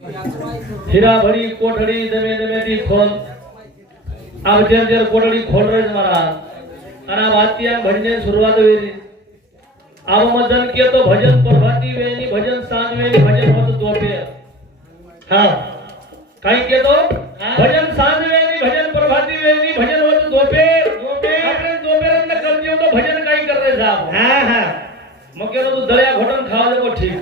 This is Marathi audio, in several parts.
હીરા ભરી કોઠડી દમે દમે ખોલ. આ જેર જેર કોઠડી ખોલ રહે મહારાજ અને આ વાત્યા ભજને શરૂઆત વેરી આવો મદન કે તો ભજન પરભાતી વેની ભજન સાંજ વેની ભજન હોત દોપે હા. કઈ કે તો? ભજન સાંજ વેની ભજન પરભાતી વેની ભજન હોત દોપે દોપે આપણે દોપે રંગ કરજો તો ભજન કઈ કર રહે સાહેબ હા હા. મકે તું દળિયા ઘોટન ખાવા દેવો ઠીક.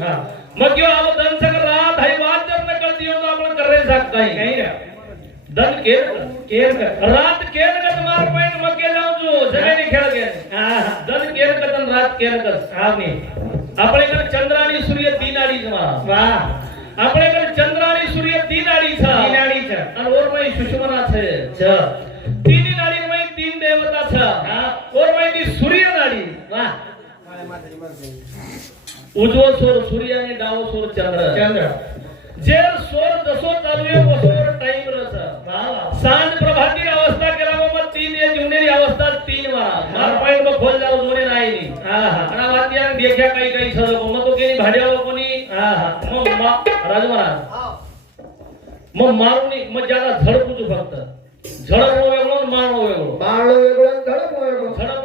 હા. मग यो आलो दन सग रात है बात जब न कर दियो तो अपन कर रहे दन केर केर. कर रात केर कर तुम्हार पैन मग के जाऊं जो जगह नहीं खेल गए दन केर कर दन रात केर कर. आगे अपने कर चंद्रानी सूर्य तीन आडी जमा वाह अपने कर चंद्रानी सूर्य तीन आडी छ तीन आडी और और मैं सुषमना छ छ तीन नाडी में तीन देवता छ और मैं सूर्य नाडी. वाह ઉજવો સોર સૂર્ય અને ડાવો સોર ચંદ્ર. ચંદ્ર. જે સોર દસો ચાલુ વો ટાઈમ રસ સાંજ પ્રભાતી અવસ્થા કેલાવામાં તીન એ જુનેરી અવસ્થા તીન વાર. માર પોઈન્ટમાં ખોલ જાવ મોરે નાઈ ની હા હા અને વાત યાર દેખ્યા કઈ કઈ છે લોકો. મતો કેની ભાડ્યા લોકોની હા હા મમ્મા રાજમહારાજ મો મારું ની મો જ્યાદા ઝડપું છું ફક્ત. ઝડપ હોય એવડો મારો એવડો માણો એવડો ઝડપ હોય એવડો ઝડપ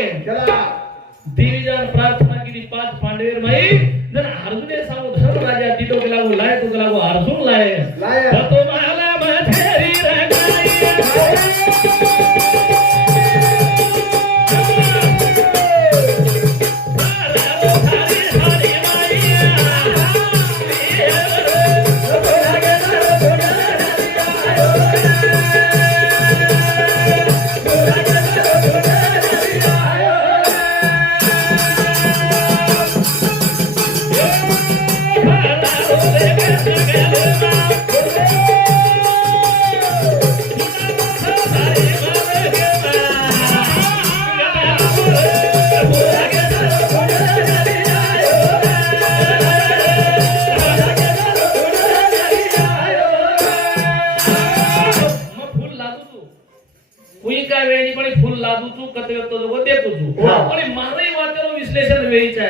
अर्जुनाने चला प्रार्थना केली पाच पांडवेर माई. जर अर्जुने सांगू धर्म राजा तिथं लागू लाय तो लागू अर्जुन लाय. लाय.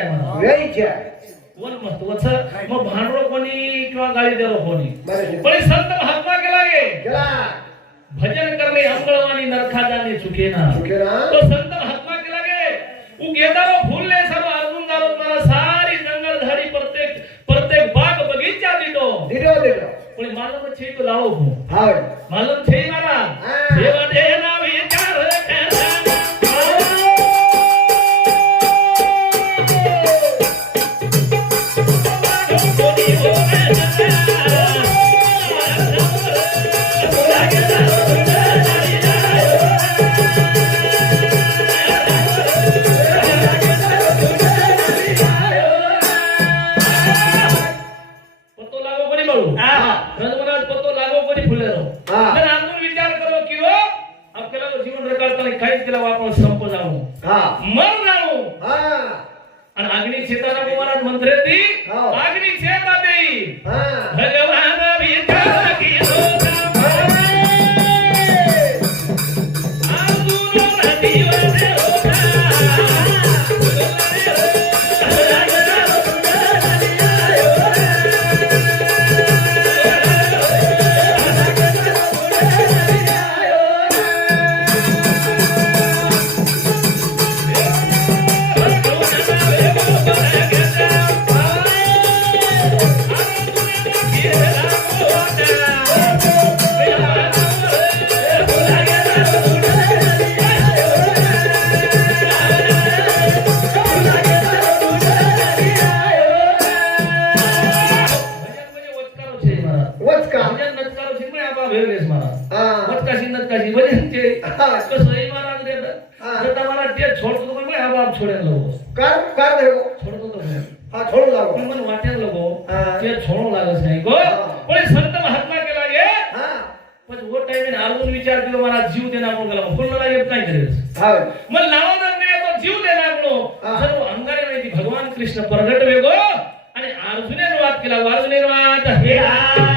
आहे म्हणा. लय इच्छा कोण म्हणतो मग भांडवळ कोणी किंवा गाळी देव कोणी? पण संत महात्मा गेला गे गेला. भजन करणे अंगळवाणी नरखा जाणे चुके ना तो संत महात्मा गेला गे. उ फुलले सर्व अर्जुन दारो मला सारी जंगल झाडी प्रत्येक प्रत्येक बाग बगीचा दिटो दिलो दिलो. पण मालम छे तो लावो. हो. मालम छे ना केला आपण संप जाऊ हा मर जाऊ हा आणि अग्नी क्षेत्राला महाराज म्हणते अर्जुने वाद केला हे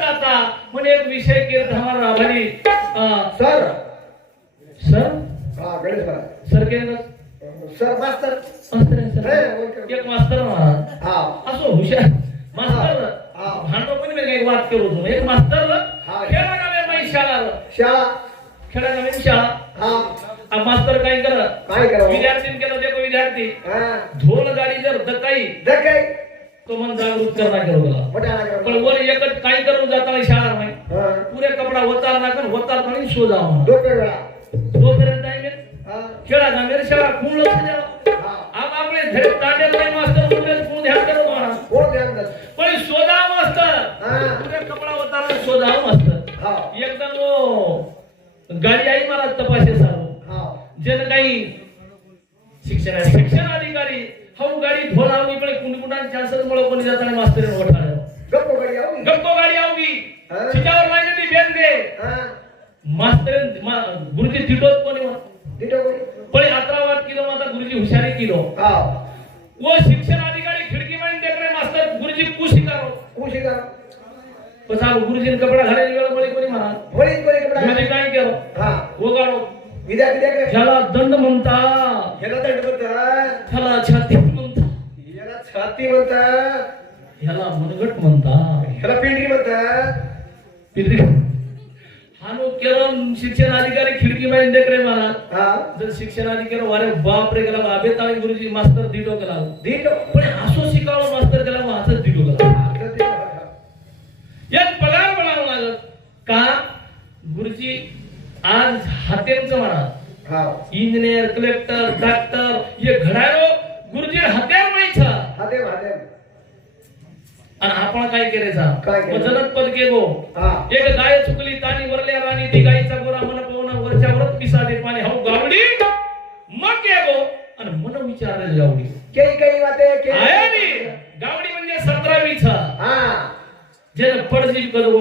जाता पण एक विषय आभारी अं, सर? सर? हा गणेश सर केलं? सर मास्तर. मास्तर आहे सर ओळख. एक मास्तर हा. असो हुशार. मास्तर हा. भांडो पण मी एक वाद करू तुम्ही. एक मास्तर हा. खेळा नव्हे मै शाळा. शाळा. खेळा नवीन शाळा. हा. मास्तर काय कर काय करावं? विद्यार्थी केलं देखो विद्यार्थी. हा. ढोल गाडी जर दकाई दर काय तो मन जागृत करना करू गेला मोठ्या पण वर एकच काय करून जाताना शाळा नाही. हा. पुरे कपडा वतार नाकन वतार नाही शो जावा दोन वेळा. तोपर्यंत आहे हा. खेळा ना मेरे शाळा खूप लक्ष द्यावं हा. आप आपले धडे तांडेल नाही मास्तर पुरे ध्यान करू महाराज कोण ध्यान देत? पण शोधा मास्तर. हा. पुरे कपडा उतारा शोधा मास्तर. हा. एकदम वो गाडी आई महाराज तपासे सारो हा. जन काही शिक्षण शिक्षण हाऊ गाडी धोलावली पण कुणकुणान चान्सेस मुळे कोणी जाताना मास्तर वठाळ गप्प गाडी आऊ गप्पो गाडी आवगी. शिटावर लाईनली बेन दे. मास्तर गुरुजी तिटोत कोणी. तिथं कोणी? पण अतरावाद किलो माता गुरुजी हुशारी किलो. हा. वो शिक्षण अधिकारी खिडकी मध्ये देखणे मास्तर गुरुजी कुशी करो? खुशी करा? पण साहेब गुरुजीने कपडा घालायला वेळ मुळे कोणी कोणी कपडा गुरुजी काय केलं? हा. वगाडो विद्यार्थी देखले ह्याला दंड म्हणता ह्याला दंड म्हणतात ह्याला छाती म्हणता ह्याला छाती म्हणतात ह्याला मनगट म्हणता ह्याला पिंडरी म्हणतात पितरी हानो केलं शिक्षण अधिकारी खिडकी मध्ये देख रे मला हा जर शिक्षण अधिकारी वारे बाप रे गेला आबे ताळे गुरुजी मास्तर दिटो केला दीटो पण हसो शिकावं मास्तर केला मग हसत दिटो केला यात पगार बनावं लागत का गुरुजी आज हातेंचं म्हणा. हा. इंजिनियर कलेक्टर डॉक्टर हे घडायो गुरुजी हत्यार माहिती आणि आपण काय करायचा? पद के गो हा. एक गाय चुकली तानी वरल्या राणी ती गोरा मन पवन वरच्या वरच पिसा दे पाणी हाऊ गावडी. मग के गो. आणि मन विचारायला गावडी. काही काही वाटे गावडी म्हणजे सतरावीचा. हा. ज्यानं पडजी कदो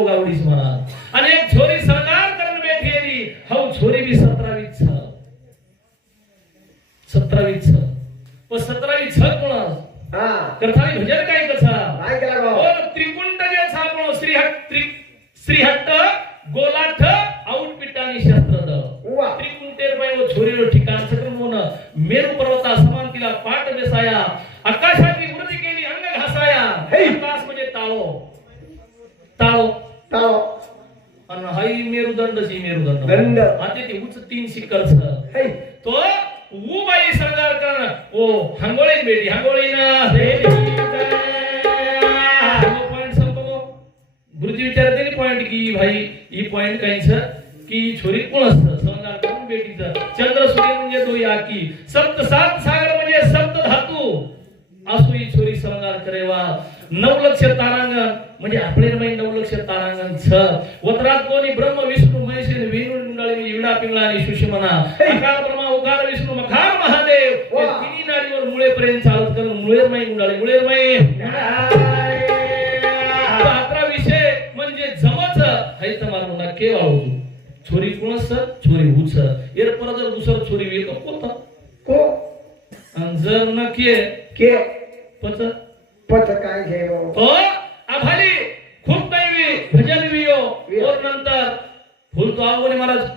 सतरावी छ व सतरावी छ कोण? भजन काय कसा जे कोण? श्रीहट श्रीहट्ट गोलाठ आणि त्रिकुंटेर ठिकाण मेरू पर्वता समान तिला पाठ बेसाया आकाशाची वृद्धी केली अंग घासाया. आकाश म्हणजे ताळो. ताळो. ताळो. अन हाई मेरुदंड जी मेरुदंड. दंड. ते उच तीन शिखर तो उबाई सरदार करण ओ हंगोळी बेटी हंगोळी ना पॉइंट संपको गुरुजी विचारते नी पॉइंट की भाई ही पॉइंट काहीच की छोरी कोण असतं संगार करून बेटीचं चंद्र सूर्य म्हणजे दोई आकी सप्त सात सागर म्हणजे सप्त धातू असू ही छोरी संगार करेवा नऊ लक्ष तारांगण म्हणजे आपले माहिती नऊ लक्ष तारांगण छ वत्रात कोणी ब्रह्म विष्णू महेश वेणू मंडळी विडा पिंगळा आणि सुषमना अकार ब्रह्मा उकार विष्णू मखार महादेव. तिन्ही नाडीवर मुळे पर्यंत चालत करून मुळेर माई गुंडाळी मुळेर माई अकरा विषय म्हणजे जमच हाय तुम्हाला म्हणा केव्हा छोरी कोणस छोरी हुच एर परत जर दुसरं छोरी वेग कोणता को जर न के के पच पत काय घे भाऊ तो आभाली खूप दैवी भजन वियो और नंतर फुल तो आवले महाराज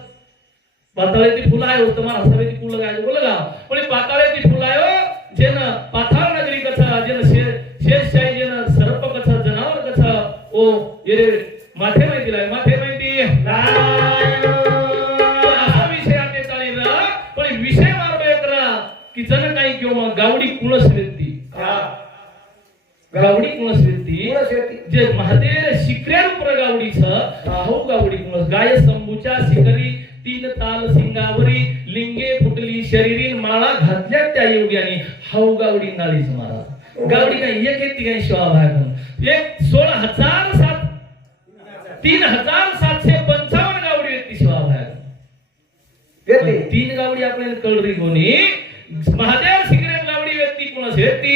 पाताळेती फुलं आहे होतं मला हसावेती फुलं काय बोल का पण पाताळेती फुलं आहे हो. जेन पाथाळ नगरी कथा जेन शेष शेषशाही जेन सर्प कथा जनावर कथा ओ येरे माथे माहिती लाय माथे माहिती. विषय मार्ग की जन काही किंवा गावडी कुणस व्यक्ती गावडी कुणस व्यक्ती जे महादेव शिकऱ्या गावडीच गावडी कुणस गाय संभूच्या शिकरी तीन ताल सिंगावरी लिंगे फुटली शरीरीन माळा घातल्या त्या योग्याने. हाऊ गावडी नाळीच महाराज. गावडी काय एक एक ठिकाणी शिवा भाग एक सोळा हजार सात तीन हजार सातशे पंचावन्न गावडी व्यक्ती शिवा येते. तीन गावडी आपल्याला कळरी कोणी? महादेव सिगरेट गावडी व्यक्ती कोणाच? येते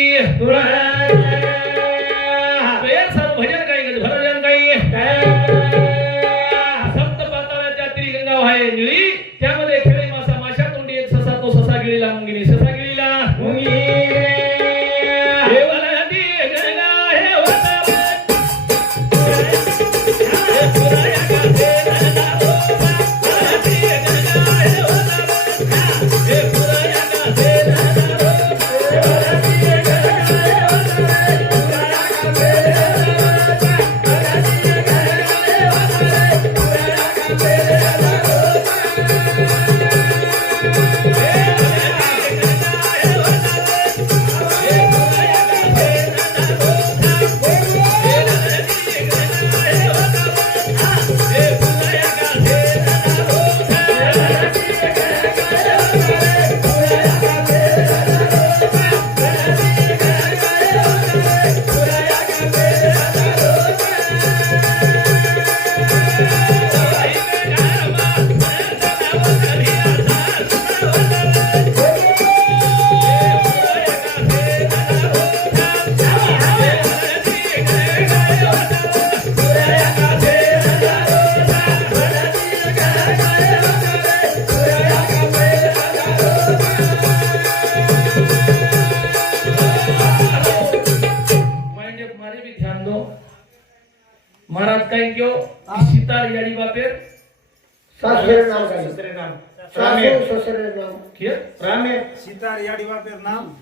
सासरे नाव काय दुसरे नाम सासू ससरे नाव क्या रामे सीतार याडी वापेर नाम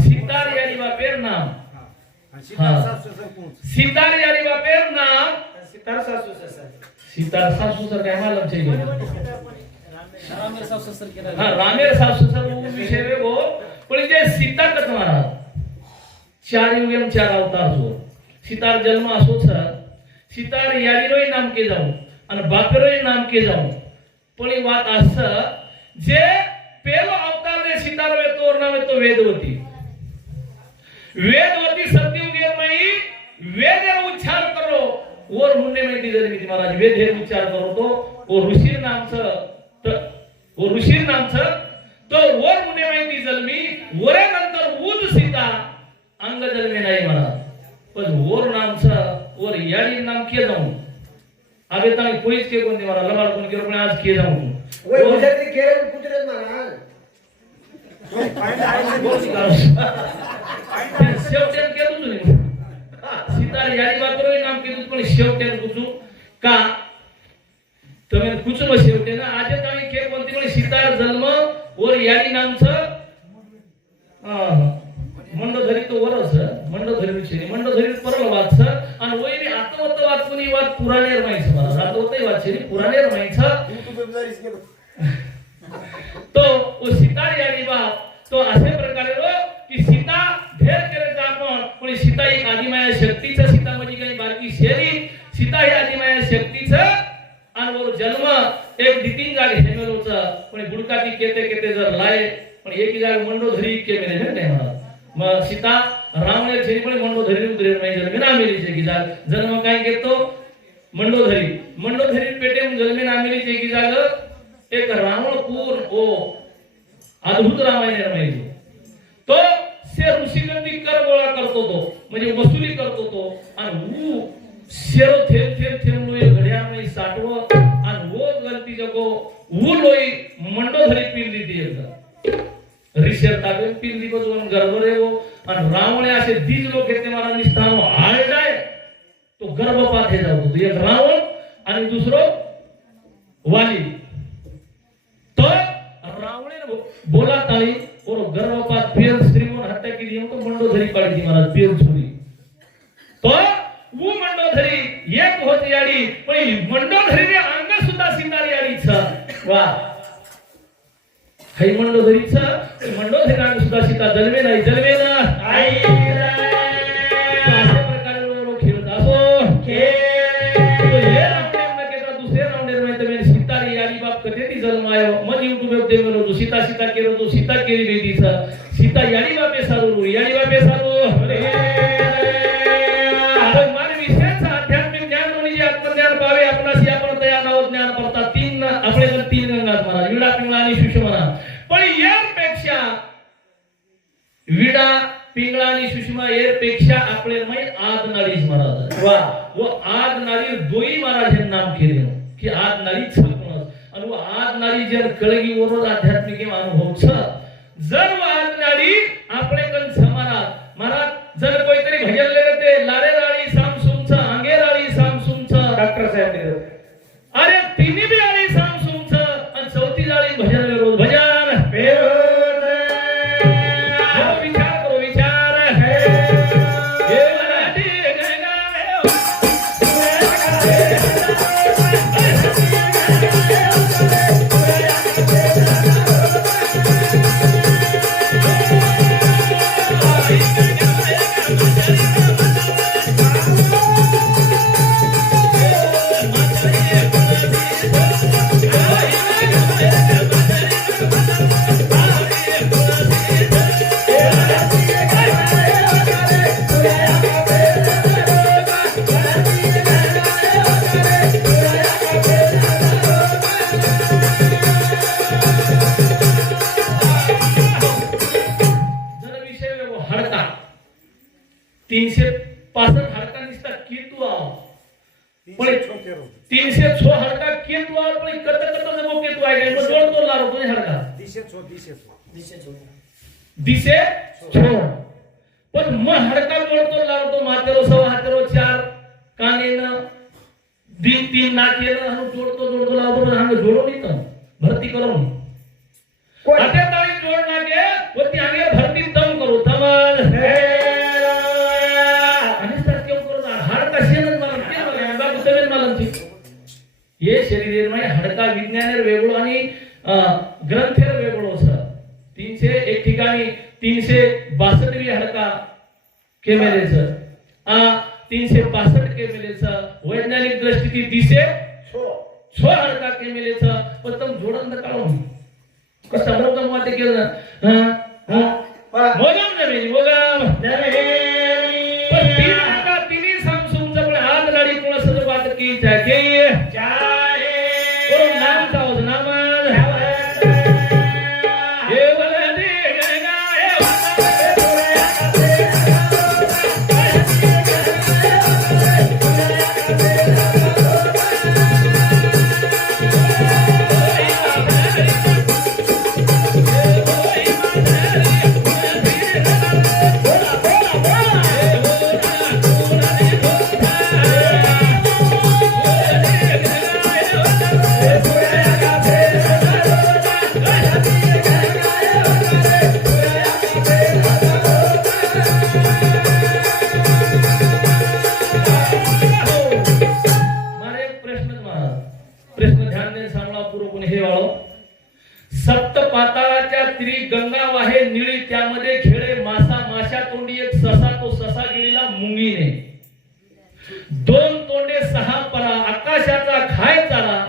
सीतार याड़ी बापेर नाम आणि सीतार हा. सासू सरपंच सीतार याड़ी बापेर नाम सीतार सासू ससर सीतार सासू सर काय मालूम चाहिए हाँ रामेर सासू सर वो विषय में वो पण जे सीता कथ महाराज चार युगम चार अवतार जो सीतार जन्म असोच सीतार याडीरोय नाम के जाऊ आणि बापेरोय नाम के जाऊ पण ही वात असं जे पेलो अवतार जे सीतार तोर नाम तो वेदवती. वेदवती सत्ययुगे मई वेद उच्चार करो. और मुन्ने में दी जरी महाराज वेद हे उच्चार करो तो. वो नाम नामचं त- वो ऋषी नामचं तो वर मुने माहिती जन्मी वरे नंतर उद सीता अंग जन्मे नाही महाराज. पण वर नामचं वर याडी नाम के जाऊ आबे तमे पुलिस के कोन देवा लबा कोन के रुपणा आज के जाऊ ओए बुझा के के कुछ रे महाराज तो फाइंड आई ने बोल सीता रे यारी नाम के दु पण सेव टेन पूछू का? तमे पूछू म सेव टेन आज तमे के सीता जन्म और यारी नाम छ आ मंडो तो वर छ मंडो धरी छ मंडो धरी आणि ओइरी आत्मत्व बात कोनी पुराने చదువుతూ వచ్చింది పురలేదు మంచిగా तो वो सीता यानी बाप तो असे प्रकारे की सीता ढेर केलं तर पण सीता एक आदिमाया शक्तीचं सीता म्हणजे काही बारकी शेरी सीता ही आदिमाया शक्तीचं आणि वर जन्म. एक दितीन जागे हेमेलोचं पण गुडकाती केते केते जर लाय पण एक जागे मंडो धरी के मेले हे नाही म्हणा मग सीता रामने झेरी पण मंडो धरी उतरे नाही जन्म ना मेली की जन्म काय घेतो? मंडोधरी. मंडोधरी पेटे जन्मे नामिनी ते की जाग? एक रावण ओ हो. अद्भुत रामायण निर्माण तो से ऋषीगंधी कर गोळा करतो तो. म्हणजे वसुली करतो तो. आणि ऊ शेरो थेंब थेंब थेंब लोई घड्या में साठव. आणि वो गलती जगो. ऊ लोई मंडोधरी पिंदी ती एकदा. ऋषर ताबे पिंदी बजवून गरबरे रेवो आणि रावणे असे दीज लोक येते मला निष्ठा गर्भपात हे जातो एक रावण आणि दुसरं वाली. तर रावणे बोला ताळी बरोबर गर्भपात पेर स्त्री म्हणून हत्या केली म्हणून मंडोधरी काढली महाराज पेर छोरी तर ऊ मंडोधरी एक होती याडी पण मंडोधरीने अंग सुद्धा सिंगारी याडीच. वा. काही मंडोधरीच? मंडोधरी अंग सुद्धा सीता जन्मे नाही जन्मे ना आई. मग युट्यूब दे म्हणतो सीता सीता केलो तो सीता केली बेटीच सीता याडी बापे सारू याडी बापे सारू विशेष आध्यात्मिक ज्ञान म्हणजे आत्मज्ञान पावे आपणास आपण तया नाव ज्ञान तीन तीन म्हणा. विडा पिंगळा आणि सुषमा पण यापेक्षा विडा पिंगळा आणि सुषमा पेक्षा आपले माई आद नाळीच महाराज वा. व आद नाळी दोई महाराज हे नाम केले की आद नाळी छपणस आणि व आद नाळी जर कळगी वरून आध्यात्मिक अनुभव जर व आपले कन समाना महाराज जर कोणतरी भजन ते लारे राळी सामसुमच अंगे राळी सामसुमच. डॉक्टर साहेब आणि सर केव करू ना हाडका मला ते मला ती हे शरीर माय हाडका विज्ञानेर वेगळो आणि ग्रंथेर वेगळो छ तीनशे एक ठिकाणी तीनशे बासष्ट बी हाडका केमेले आ तीनशे बासष्ट केमेले छ वैज्ञानिक दृष्टी दिसे छो हाडका केमेले छ पण तम जोडन न काढून कसा मोगम वाटे केलं हा? हा? पहा. मोगम नव्हे मोगम. पण तीन हाडका तिन्ही सामसूमचं पण हात गाडी कोण सद बात की जागे? सप्त पाताळाच्या त्री गंगा वाहे निळी. त्यामध्ये खेळे मासा माशा तोंडी एक ससा तो ससा गिळीला मुंगीने. दोन तोंडे सहा परा. आकाशाचा खाय चाला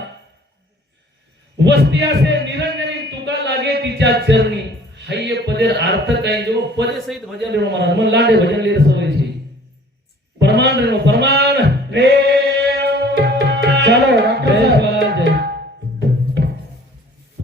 वस्ती असे निरंजनी तुका लागे तिच्या चरणी. हाय पदे अर्थ काही जो? पदे सहित भजन लिहिणं महाराज. मग लांडे भजन लिहिणं सवयची. परमान रेणो प्रमाण रे